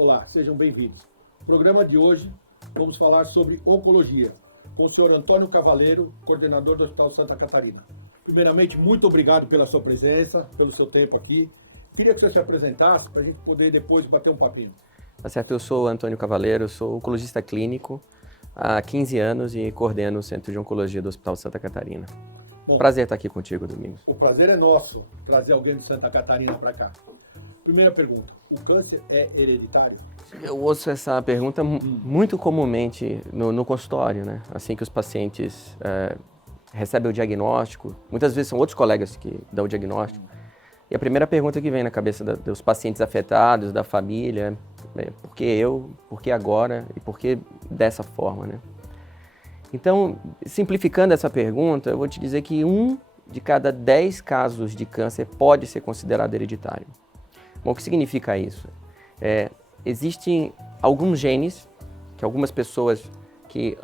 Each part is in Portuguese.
Olá, sejam bem-vindos. No programa de hoje, vamos falar sobre oncologia, com o senhor Antônio Cavaleiro, coordenador do Hospital Santa Catarina. Primeiramente, muito obrigado pela sua presença, pelo seu tempo aqui. Queria que você se apresentasse para a gente poder depois bater um papinho. Tá certo, eu sou o Antônio Cavaleiro, sou oncologista clínico há 15 anos e coordeno o Centro de Oncologia do Hospital Santa Catarina. Bom, prazer estar aqui contigo, Domingos. O prazer é nosso trazer alguém de Santa Catarina para cá. Primeira pergunta, o câncer é hereditário? Eu ouço essa pergunta muito comumente no consultório, né? Assim que os pacientes recebem o diagnóstico, muitas vezes são outros colegas que dão o diagnóstico, e a primeira pergunta que vem na cabeça dos pacientes afetados, da família, é por que eu, por que agora e por que dessa forma, né? Então, simplificando essa pergunta, eu vou te dizer que 1 de cada 10 casos de câncer pode ser considerado hereditário. Bom, o que significa isso? Existem alguns genes, que algumas pessoas que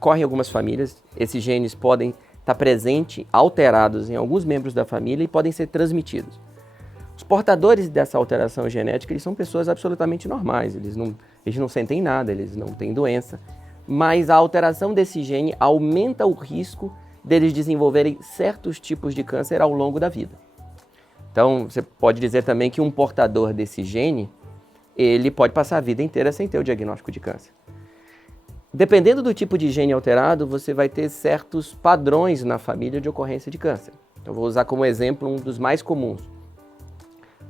correm em algumas famílias, esses genes podem estar presentes, alterados em alguns membros da família e podem ser transmitidos. Os portadores dessa alteração genética, eles são pessoas absolutamente normais, eles não sentem nada, eles não têm doença, mas a alteração desse gene aumenta o risco deles desenvolverem certos tipos de câncer ao longo da vida. Então, você pode dizer também que um portador desse gene, ele pode passar a vida inteira sem ter o diagnóstico de câncer. Dependendo do tipo de gene alterado, você vai ter certos padrões na família de ocorrência de câncer. Então, vou usar como exemplo um dos mais comuns,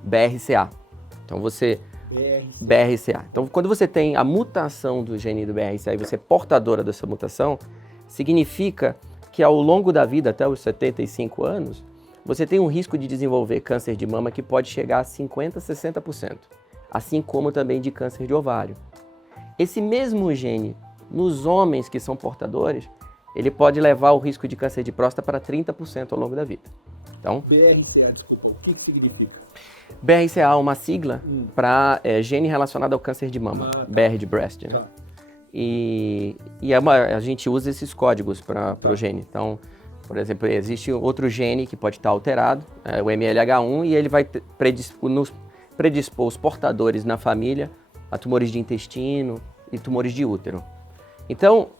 BRCA. Então, BRCA. Então, quando você tem a mutação do gene do BRCA e você é portadora dessa mutação, significa que ao longo da vida, até os 75 anos, você tem um risco de desenvolver câncer de mama que pode chegar a 50%, 60%, assim como também de câncer de ovário. Esse mesmo gene, nos homens que são portadores, ele pode levar o risco de câncer de próstata para 30% ao longo da vida. Então, BRCA, desculpa, o que significa? BRCA é uma sigla para gene relacionado ao câncer de mama, BR de breast, né? Tá. E a gente usa esses códigos para o gene. Então, por exemplo, existe outro gene que pode estar alterado, o MLH1, e ele vai nos predispor os portadores na família a tumores de intestino e tumores de útero. Então,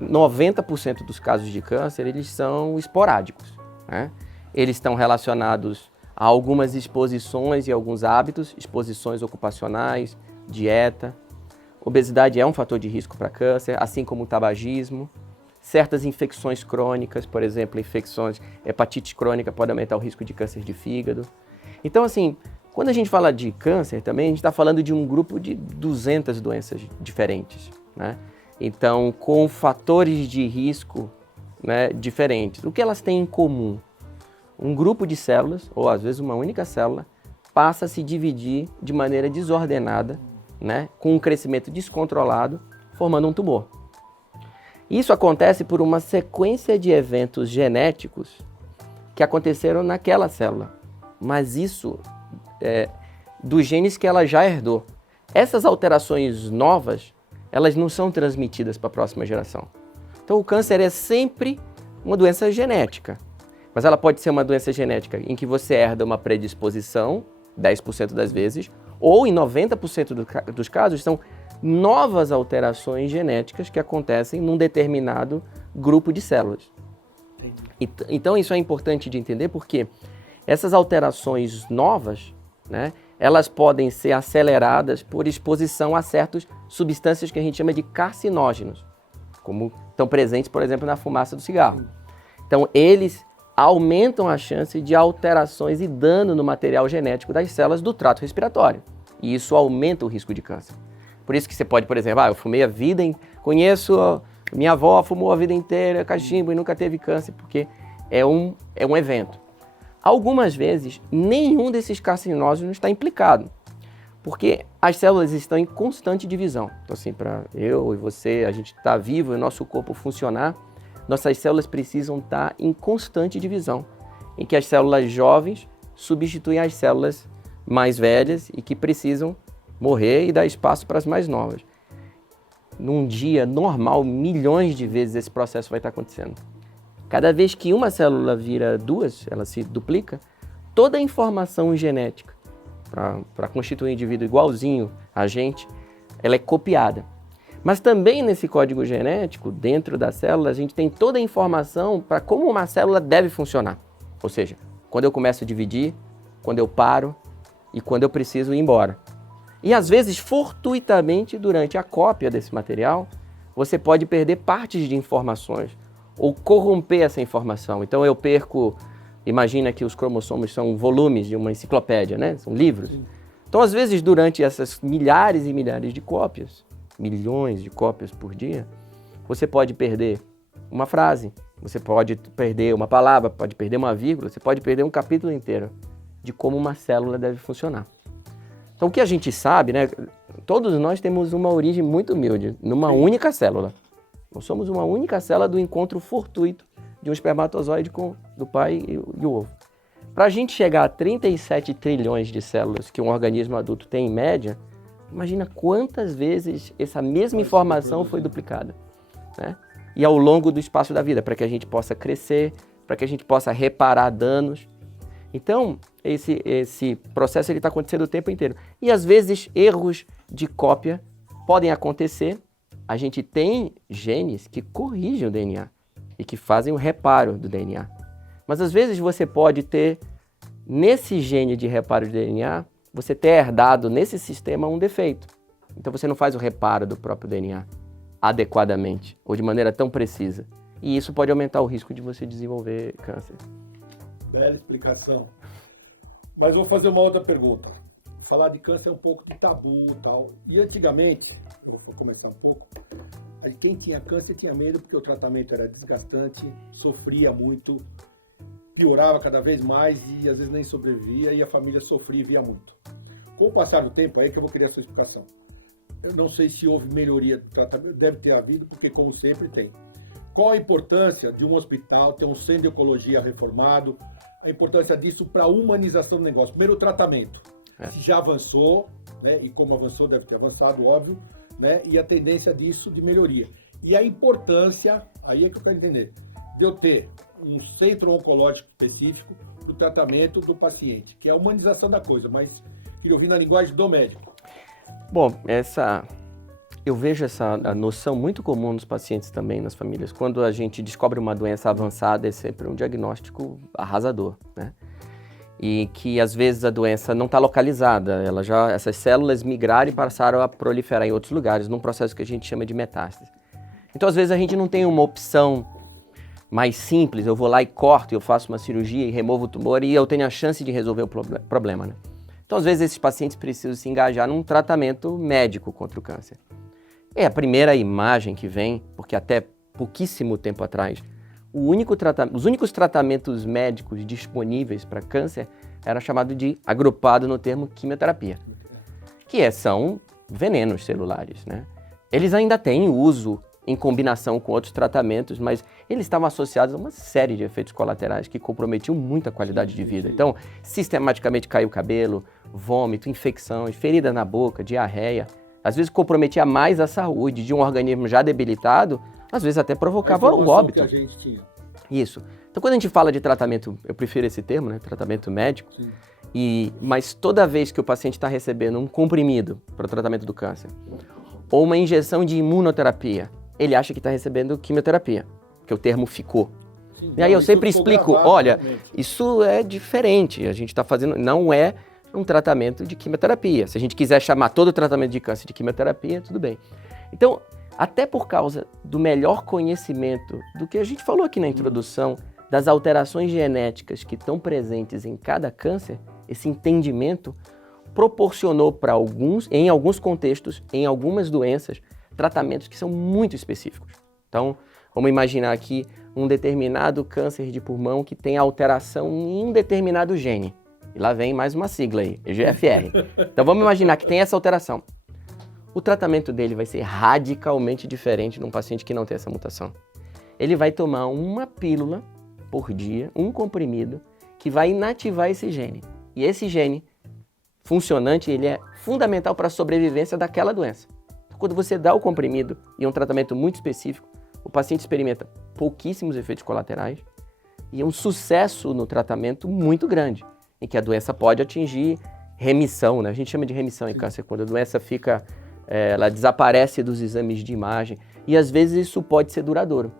90% dos casos de câncer, eles são esporádicos, né? Eles estão relacionados a algumas exposições e alguns hábitos, exposições ocupacionais, dieta. Obesidade é um fator de risco para câncer, assim como o tabagismo. Certas infecções crônicas, por exemplo, hepatite crônica pode aumentar o risco de câncer de fígado. Então, assim, quando a gente fala de câncer também, a gente está falando de um grupo de 200 doenças diferentes, né? Então, com fatores de risco, né, diferentes. O que elas têm em comum? Um grupo de células, ou às vezes uma única célula, passa a se dividir de maneira desordenada, né, com um crescimento descontrolado, formando um tumor. Isso acontece por uma sequência de eventos genéticos que aconteceram naquela célula, mas isso dos genes que ela já herdou. Essas alterações novas, elas não são transmitidas para a próxima geração. Então o câncer é sempre uma doença genética, mas ela pode ser uma doença genética em que você herda uma predisposição, 10% das vezes, ou em 90% dos casos são novas alterações genéticas que acontecem num determinado grupo de células. Então isso é importante de entender porque essas alterações novas, né, elas podem ser aceleradas por exposição a certas substâncias que a gente chama de carcinógenos, como estão presentes, por exemplo, na fumaça do cigarro. Então eles aumentam a chance de alterações e dano no material genético das células do trato respiratório. E isso aumenta o risco de câncer. Por isso que você pode, por exemplo, eu fumei a vida, conheço, minha avó fumou a vida inteira cachimbo e nunca teve câncer, porque é um evento. Algumas vezes, nenhum desses carcinógenos está implicado, porque as células estão em constante divisão. Então, assim, para eu e você, a gente estar vivo e o nosso corpo funcionar, nossas células precisam estar em constante divisão, em que as células jovens substituem as células mais velhas e que precisam morrer e dar espaço para as mais novas. Num dia normal, milhões de vezes esse processo vai estar acontecendo. Cada vez que uma célula vira duas, ela se duplica, toda a informação genética para constituir um indivíduo igualzinho a gente, ela é copiada. Mas também nesse código genético, dentro da célula, a gente tem toda a informação para como uma célula deve funcionar. Ou seja, quando eu começo a dividir, quando eu paro e quando eu preciso ir embora. E às vezes, fortuitamente, durante a cópia desse material, você pode perder partes de informações ou corromper essa informação. Então eu perco, imagina que os cromossomos são volumes de uma enciclopédia, né? São livros. Então às vezes durante essas milhares e milhares de cópias, milhões de cópias por dia, você pode perder uma frase, você pode perder uma palavra, pode perder uma vírgula, você pode perder um capítulo inteiro de como uma célula deve funcionar. Então o que a gente sabe, né? Todos nós temos uma origem muito humilde, numa única célula. Nós somos uma única célula do encontro fortuito de um espermatozoide do pai e o ovo. Para a gente chegar a 37 trilhões de células que um organismo adulto tem em média, imagina quantas vezes essa mesma informação foi duplicada, né? E ao longo do espaço da vida, para que a gente possa crescer, para que a gente possa reparar danos. Então, esse processo está acontecendo o tempo inteiro. E às vezes erros de cópia podem acontecer. A gente tem genes que corrigem o DNA e que fazem o reparo do DNA. Mas às vezes você pode ter, nesse gene de reparo de DNA, você ter herdado nesse sistema um defeito. Então você não faz o reparo do próprio DNA adequadamente ou de maneira tão precisa. E isso pode aumentar o risco de você desenvolver câncer. Bela explicação. Mas vou fazer uma outra pergunta. Falar de câncer é um pouco de tabu e tal. E antigamente, vou começar um pouco, quem tinha câncer tinha medo porque o tratamento era desgastante, sofria muito, piorava cada vez mais e às vezes nem sobrevivia e a família sofria e via muito. Com o passar do tempo, aí que eu vou querer a sua explicação. Eu não sei se houve melhoria do tratamento, deve ter havido, porque como sempre tem. Qual a importância de um hospital ter um centro de oncologia reformado, a importância disso para a humanização do negócio? Primeiro, o tratamento. Se já avançou, né, e como avançou, deve ter avançado, óbvio, né, e a tendência disso de melhoria. E a importância, aí é que eu quero entender, de eu ter um centro oncológico específico para o tratamento do paciente, que é a humanização da coisa, mas queria ouvir na linguagem do médico. Bom, eu vejo essa noção muito comum nos pacientes também, nas famílias. Quando a gente descobre uma doença avançada, é sempre um diagnóstico arrasador, né? E que às vezes a doença não está localizada, essas células migraram e passaram a proliferar em outros lugares, num processo que a gente chama de metástase. Então às vezes a gente não tem uma opção mais simples, eu vou lá e corto, eu faço uma cirurgia e removo o tumor e eu tenho a chance de resolver o problema, né? Então às vezes esses pacientes precisam se engajar num tratamento médico contra o câncer. É a primeira imagem que vem, porque até pouquíssimo tempo atrás, os únicos tratamentos médicos disponíveis para câncer era chamado de, agrupado no termo, quimioterapia, que são venenos celulares, né? Eles ainda têm uso em combinação com outros tratamentos, mas eles estavam associados a uma série de efeitos colaterais que comprometiam muito a qualidade de vida. Então, sistematicamente caiu o cabelo, vômito, infecções, ferida na boca, diarreia. Às vezes comprometia mais a saúde de um organismo já debilitado, às vezes até provocava o óbito. Que a gente tinha. Isso. Então quando a gente fala de tratamento, eu prefiro esse termo, né? Tratamento médico, mas toda vez que o paciente está recebendo um comprimido para o tratamento do câncer, ou uma injeção de imunoterapia, ele acha que está recebendo quimioterapia, porque o termo ficou. Sim, e aí eu sempre explico, olha, isso é diferente, a gente está fazendo, não é um tratamento de quimioterapia. Se a gente quiser chamar todo o tratamento de câncer de quimioterapia, tudo bem. Então, até por causa do melhor conhecimento do que a gente falou aqui na introdução, das alterações genéticas que estão presentes em cada câncer, esse entendimento proporcionou para em alguns contextos, em algumas doenças, tratamentos que são muito específicos. Então, vamos imaginar aqui um determinado câncer de pulmão que tem alteração em um determinado gene. E lá vem mais uma sigla aí, EGFR. Então vamos imaginar que tem essa alteração. O tratamento dele vai ser radicalmente diferente num paciente que não tem essa mutação. Ele vai tomar uma pílula por dia, um comprimido, que vai inativar esse gene. E esse gene funcionante, ele é fundamental para a sobrevivência daquela doença. Quando você dá o comprimido e um tratamento muito específico, o paciente experimenta pouquíssimos efeitos colaterais e um sucesso no tratamento muito grande, em que a doença pode atingir remissão, né? A gente chama de remissão em câncer, quando a doença fica, ela desaparece dos exames de imagem, e às vezes isso pode ser duradouro.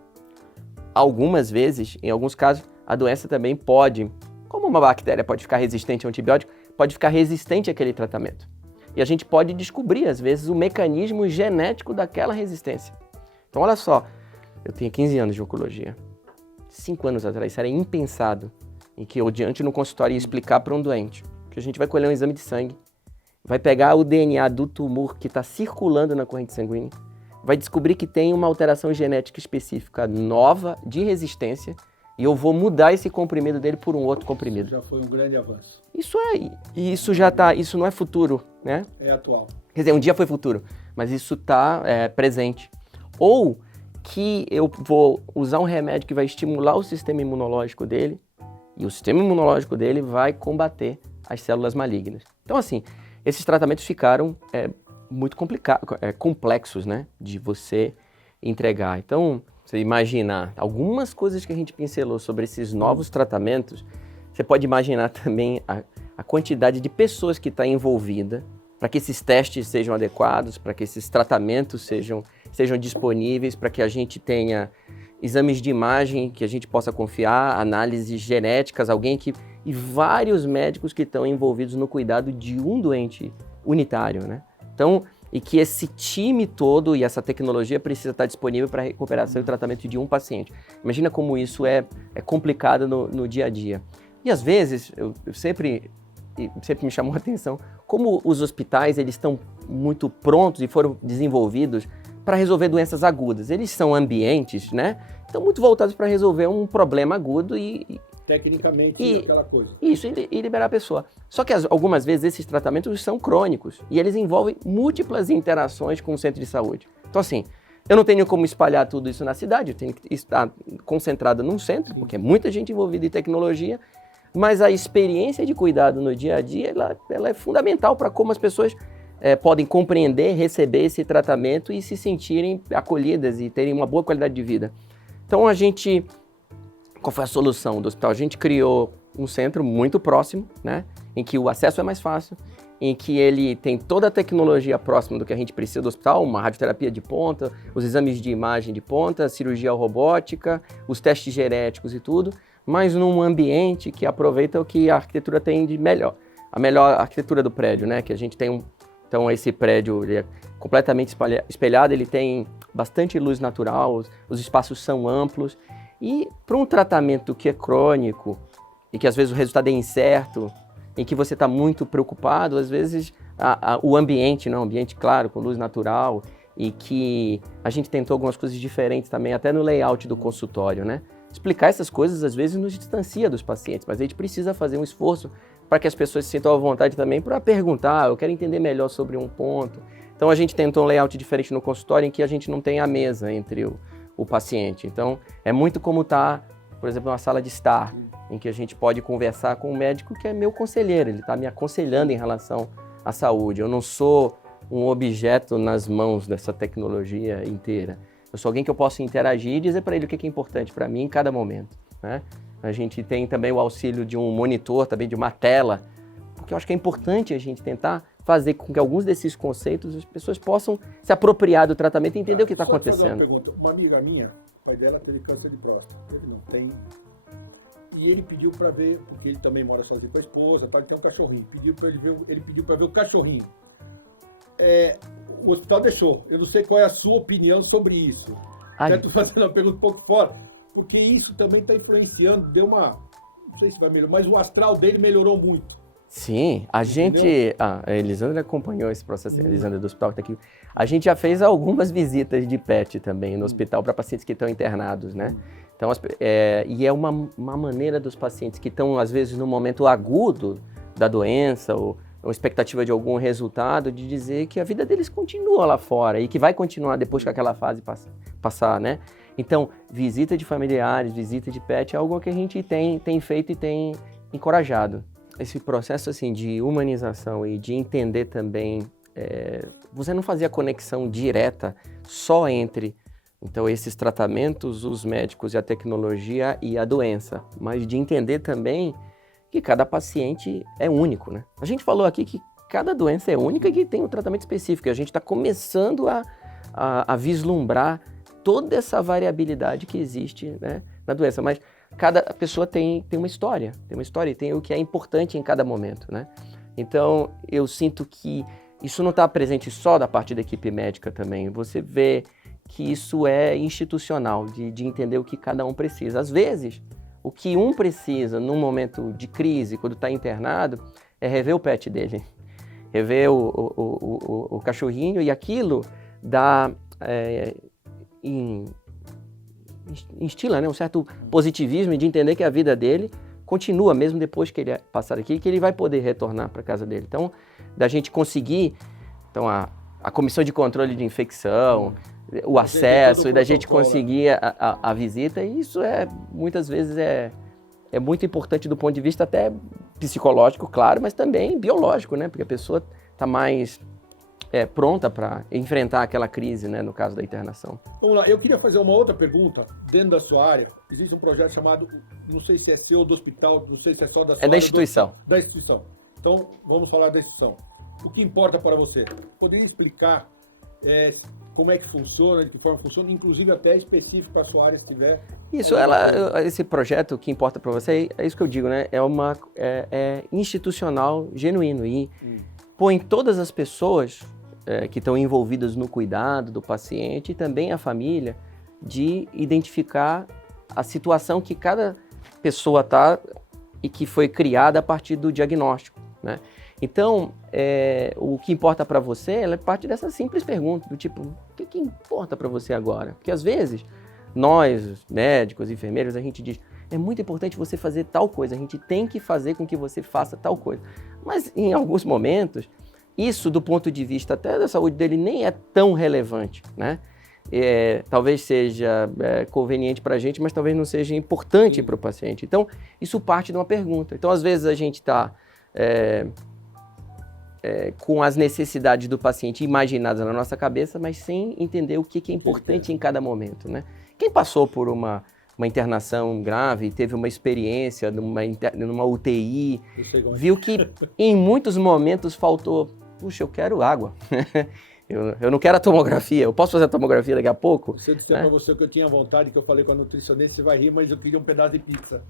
Algumas vezes, em alguns casos, a doença também pode, como uma bactéria pode ficar resistente a um antibiótico, pode ficar resistente àquele tratamento. E a gente pode descobrir, às vezes, o mecanismo genético daquela resistência. Então, olha só, eu tenho 15 anos de oncologia. 5 anos atrás, isso era impensado, em que eu, diante no consultório, ia explicar para um doente que a gente vai colher um exame de sangue, vai pegar o DNA do tumor que está circulando na corrente sanguínea, vai descobrir que tem uma alteração genética específica nova de resistência e eu vou mudar esse comprimido dele por um outro comprimido. Já foi um grande avanço. Isso já está, isso não é futuro, né? É atual. Quer dizer, um dia foi futuro, mas isso está presente. Ou que eu vou usar um remédio que vai estimular o sistema imunológico dele e o sistema imunológico dele vai combater as células malignas. Então, assim, esses tratamentos ficaram muito complexos, né, de você entregar. Então, você imaginar algumas coisas que a gente pincelou sobre esses novos tratamentos, você pode imaginar também a quantidade de pessoas que está envolvida para que esses testes sejam adequados, para que esses tratamentos sejam disponíveis, para que a gente tenha exames de imagem que a gente possa confiar, análises genéticas, e vários médicos que estão envolvidos no cuidado de um doente unitário, né? Então, e que esse time todo e essa tecnologia precisa estar disponível para a recuperação e tratamento de um paciente. Imagina como isso é complicado no dia a dia. E às vezes, eu sempre me chamou a atenção, como os hospitais eles estão muito prontos e foram desenvolvidos para resolver doenças agudas. Eles são ambientes, né? Estão muito voltados para resolver um problema agudo tecnicamente aquela coisa. Isso, e liberar a pessoa. Só que algumas vezes esses tratamentos são crônicos e eles envolvem múltiplas interações com o centro de saúde. Então assim, eu não tenho como espalhar tudo isso na cidade, eu tenho que estar concentrado num centro, porque é muita gente envolvida em tecnologia, mas a experiência de cuidado no dia a dia, ela é fundamental para como as pessoas podem compreender, receber esse tratamento e se sentirem acolhidas e terem uma boa qualidade de vida. Então qual foi a solução do hospital? A gente criou um centro muito próximo, né, em que o acesso é mais fácil, em que ele tem toda a tecnologia próxima do que a gente precisa do hospital, uma radioterapia de ponta, os exames de imagem de ponta, cirurgia robótica, os testes genéticos e tudo, mas num ambiente que aproveita o que a arquitetura tem de melhor. A melhor arquitetura do prédio, né, que a gente tem Então esse prédio ele é completamente espelhado, ele tem bastante luz natural, os espaços são amplos. E para um tratamento que é crônico e que às vezes o resultado é incerto, em que você está muito preocupado, às vezes o ambiente, não, ambiente claro, com luz natural, e que a gente tentou algumas coisas diferentes também, até no layout do consultório, né? Explicar essas coisas às vezes nos distancia dos pacientes, mas a gente precisa fazer um esforço para que as pessoas se sintam à vontade também para perguntar, eu quero entender melhor sobre um ponto. Então a gente tentou um layout diferente no consultório em que a gente não tem a mesa entre o paciente. Então, é muito como estar, por exemplo, numa sala de estar, em que a gente pode conversar com um médico que é meu conselheiro, ele está me aconselhando em relação à saúde. Eu não sou um objeto nas mãos dessa tecnologia inteira. Eu sou alguém que eu posso interagir e dizer para ele o que é importante para mim em cada momento, né? A gente tem também o auxílio de um monitor, também de uma tela, porque eu acho que é importante a gente tentar fazer com que alguns desses conceitos as pessoas possam se apropriar do tratamento e entender o que está acontecendo. Fazer uma pergunta. Uma amiga minha, o pai dela teve câncer de próstata, ele não tem. E ele pediu para ver, porque ele também mora sozinho com a esposa, tá, ele tem um cachorrinho. Ele pediu para ver o cachorrinho. O hospital deixou. Eu não sei qual é a sua opinião sobre isso. Estou fazendo uma pergunta um pouco fora, porque isso também está influenciando, não sei se vai melhorar, mas o astral dele melhorou muito. Sim, a gente... a Elisandra acompanhou esse processo, a Elisandra do hospital que está aqui. A gente já fez algumas visitas de PET também no hospital para pacientes que estão internados, né? Então, e é uma maneira dos pacientes que estão, às vezes, no momento agudo da doença ou expectativa de algum resultado, de dizer que a vida deles continua lá fora e que vai continuar depois que aquela fase passar, né? Então, visita de familiares, visita de PET é algo que a gente tem feito e tem encorajado. Esse processo assim, de humanização e de entender também, você não fazia conexão direta só entre então, esses tratamentos, os médicos e a tecnologia e a doença, mas de entender também que cada paciente é único, né? A gente falou aqui que cada doença é única e que tem um tratamento específico. A gente está começando a vislumbrar toda essa variabilidade que existe, né, na doença. Mas cada pessoa tem uma história, e tem o que é importante em cada momento, né? Então, eu sinto que isso não está presente só da parte da equipe médica também. Você vê que isso é institucional, de entender o que cada um precisa. Às vezes, o que um precisa num momento de crise, quando está internado, é rever o pet dele, rever o cachorrinho, e aquilo dá, instila, né, um certo positivismo de entender que a vida dele continua, mesmo depois que ele passar aqui, que ele vai poder retornar para casa dele. Então, da gente conseguir, então, a comissão de controle de infecção, o acesso, e da gente conseguir a visita, e isso muitas vezes é muito importante do ponto de vista até psicológico, claro, mas também biológico, né? Porque a pessoa está mais pronta para enfrentar aquela crise, né, no caso da internação. Vamos lá, eu queria fazer uma outra pergunta. Dentro da sua área, existe um projeto chamado, não sei se é seu, do hospital, não sei se é só da sua área. É da instituição. Da instituição. Então, vamos falar da instituição. O que importa para você? Poderia explicar como é que funciona, de que forma funciona, inclusive até específico para a sua área, se tiver. Isso, esse projeto, o que importa para você, é isso que eu digo, né? É institucional, genuíno, e põe todas as pessoas que estão envolvidas no cuidado do paciente e também a família, de identificar a situação que cada pessoa está e que foi criada a partir do diagnóstico, né? Então, o que importa para você, ela é parte dessa simples pergunta, do tipo, o que importa para você agora? Porque às vezes, nós, médicos, enfermeiros, a gente diz, é muito importante você fazer tal coisa, a gente tem que fazer com que você faça tal coisa. Mas em alguns momentos, isso do ponto de vista até da saúde dele nem é tão relevante, né? Talvez seja conveniente para a gente, mas talvez não seja importante para o paciente. Então, isso parte de uma pergunta. Então, às vezes a gente está com as necessidades do paciente imaginadas na nossa cabeça, mas sem entender o que é importante em cada momento, né? Quem passou por uma internação grave, teve uma experiência numa UTI, viu que em muitos momentos faltou, puxa, eu quero água, eu não quero a tomografia, eu posso fazer a tomografia daqui a pouco? Se eu disser para você que eu tinha vontade, que eu falei com a nutricionista, você vai rir, mas eu queria um pedaço de pizza.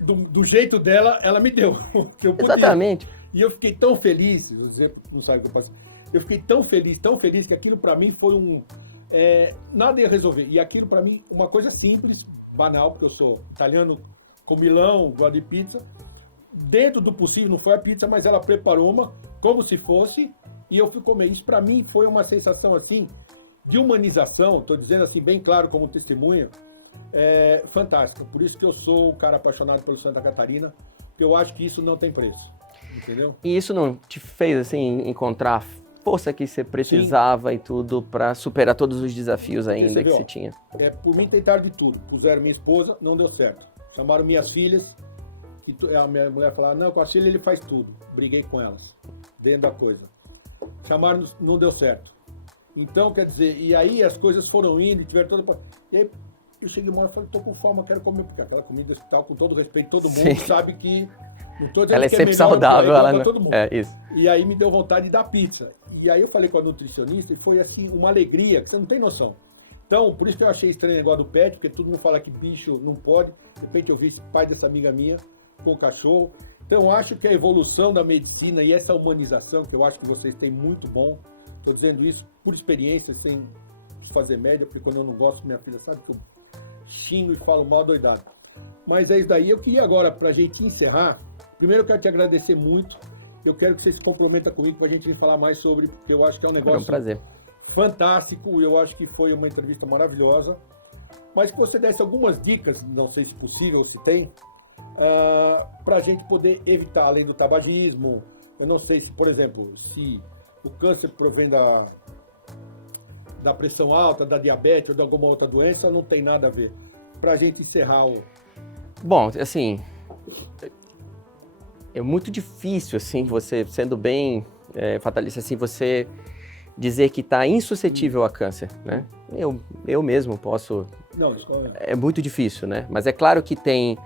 Do jeito dela, ela me deu. Que eu podia. Exatamente. E eu fiquei tão feliz, você não sabe o que eu passei, eu fiquei tão feliz que aquilo para mim foi nada ia resolver. E aquilo para mim, uma coisa simples, banal, porque eu sou italiano com milão, gosto de pizza. Dentro do possível, não foi a pizza, mas ela preparou uma como se fosse, e eu fui comer. Isso para mim foi uma sensação assim de humanização, estou dizendo assim bem claro como testemunha, fantástico. Por isso que eu sou um cara apaixonado pelo Santa Catarina, porque eu acho que isso não tem preço, entendeu? E isso não te fez assim encontrar a força que você precisava? Sim. E tudo para superar todos os desafios ainda que você tinha? Por mim tentaram de tudo. Puseram minha esposa, não deu certo. Chamaram minhas filhas, a minha mulher falava, não, com a filha ele faz tudo. Briguei com elas, dentro da coisa. Chamaram, não deu certo. Então, quer dizer, e aí as coisas foram indo, e tiveram toda... E aí eu cheguei uma hora e falei, tô com fome, eu quero comer, porque aquela comida hospital, com todo respeito, todo mundo sabe que... Não tô dizendo ela é que sempre saudável, ela não... todo mundo. Isso. E aí me deu vontade de dar pizza. E aí eu falei com a nutricionista e foi assim, uma alegria, que você não tem noção. Então, por isso que eu achei estranho o negócio do pet, porque todo mundo fala que bicho não pode. De repente eu vi esse pai dessa amiga minha com o cachorro. Então, eu acho que a evolução da medicina e essa humanização, que eu acho que vocês têm muito bom, estou dizendo isso por experiência, sem fazer média, porque quando eu não gosto, minha filha sabe que eu xingo e falo mal doidado. Mas é isso daí. Eu queria agora, para a gente encerrar, primeiro eu quero te agradecer muito. Eu quero que você se comprometa comigo para a gente vir falar mais sobre, porque eu acho que é um negócio... É um prazer. Fantástico, eu acho que foi uma entrevista maravilhosa, mas que você desse algumas dicas, não sei se possível, se tem, para a gente poder evitar, além do tabagismo. Eu não sei se, por exemplo, se o câncer provém da pressão alta, da diabetes ou de alguma outra doença, não tem nada a ver. Para a gente encerrar o... Bom, assim, é muito difícil, assim, você, sendo bem fatalista, assim, você dizer que está insuscetível a câncer, né? Eu mesmo posso... Não, isso não é muito difícil, né? Mas é claro que tem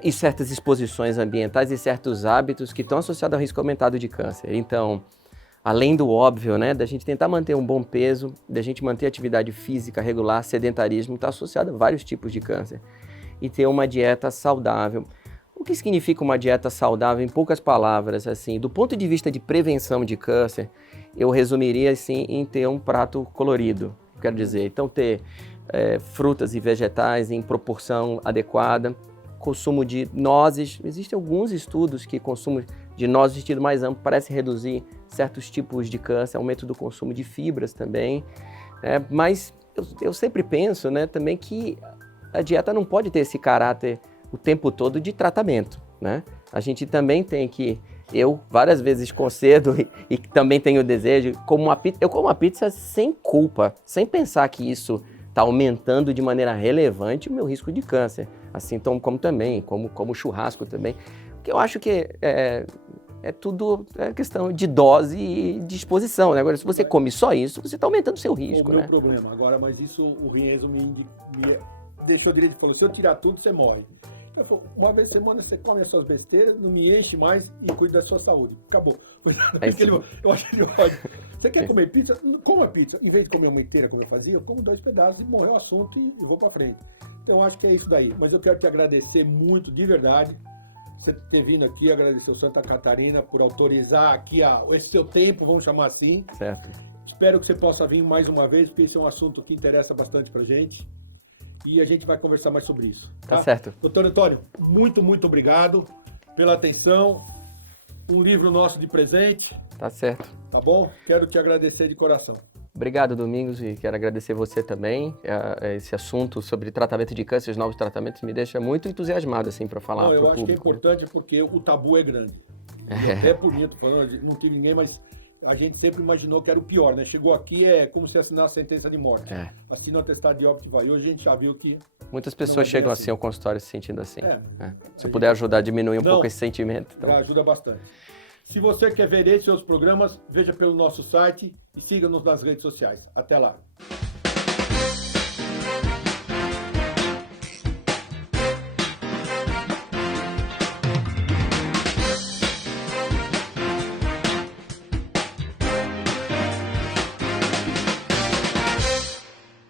e certas exposições ambientais e certos hábitos que estão associados ao risco aumentado de câncer. Então, além do óbvio, né, da gente tentar manter um bom peso, da gente manter atividade física regular, sedentarismo, está associado a vários tipos de câncer. E ter uma dieta saudável. O que significa uma dieta saudável, em poucas palavras, assim, do ponto de vista de prevenção de câncer, eu resumiria assim em ter um prato colorido, quero dizer. Então, ter frutas e vegetais em proporção adequada, consumo de nozes. Existem alguns estudos que consumo de nozes, sentido mais amplo, parece reduzir certos tipos de câncer, aumento do consumo de fibras também. Mas eu sempre penso, né, também que a dieta não pode ter esse caráter o tempo todo de tratamento, né? A gente também tem que, eu várias vezes concedo e também tenho o desejo, eu como uma pizza sem culpa, sem pensar que isso está aumentando de maneira relevante o meu risco de câncer. Assim como também, como churrasco também. Porque eu acho que tudo questão de dose e de exposição, né? Agora, se você come só isso, você está aumentando o seu risco, o né? meu problema. Agora, mas isso o Rienzo me deixou direito e falou, se eu tirar tudo, você morre. Eu falei, uma vez por semana você come as suas besteiras, não me enche mais e cuida da sua saúde. Acabou. Eu acho que ele pode. Você quer comer pizza? Coma pizza. Em vez de comer uma inteira, como eu fazia, eu como 2 pedaços e morreu o assunto e vou pra frente. Então, eu acho que é isso daí. Mas eu quero te agradecer muito, de verdade, você ter vindo aqui, agradecer ao Santa Catarina por autorizar aqui esse seu tempo, vamos chamar assim. Certo. Espero que você possa vir mais uma vez, porque esse é um assunto que interessa bastante pra gente. E a gente vai conversar mais sobre isso. Tá certo. Doutor Antônio, muito obrigado pela atenção. Um livro nosso de presente. Tá certo. Tá bom? Quero te agradecer de coração. Obrigado, Domingos, e quero agradecer você também. Esse assunto sobre tratamento de câncer, os novos tratamentos, me deixa muito entusiasmado assim, para falar para o público. Eu acho que é importante porque o tabu é grande. Até por mim, tô falando, não tive ninguém, mas a gente sempre imaginou que era o pior, né? Chegou aqui, é como se assinar a sentença de morte. Assina o atestado de óbito e vai. Hoje a gente já viu que... Muitas pessoas chegam assim ao consultório se sentindo assim. Se eu puder ajudar a diminuir um pouco esse sentimento. Então... ajuda bastante. Se você quer ver esses outros programas, veja pelo nosso site e siga-nos nas redes sociais. Até lá.